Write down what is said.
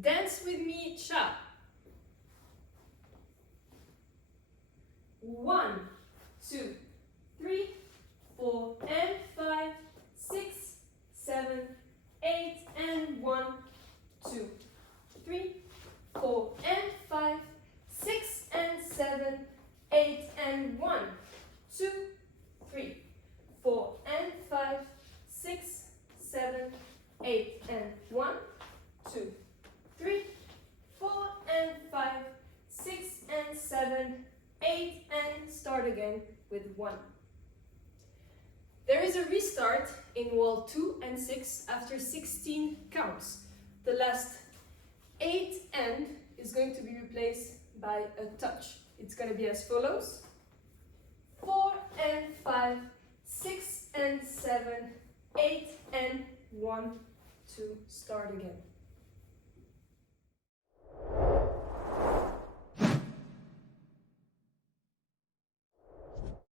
Dance with me, cha. 1, 2, 3, 4, and 5, 6, 7, 8, and 1, 2, 3, 4, and 5, 6, and 7, 8, and 1, 2, 3, 4, and 5, 6, 7, 8, and 1, 2, 3, 4, and 5, 6, and 7, 8, and start again with 1. There is a restart in wall 2 and 6 after 16 counts. The last 8 and is going to be replaced by a touch. It's going to be as follows: 4 and 5, 6 and 7, 8 and 1, 2, start again.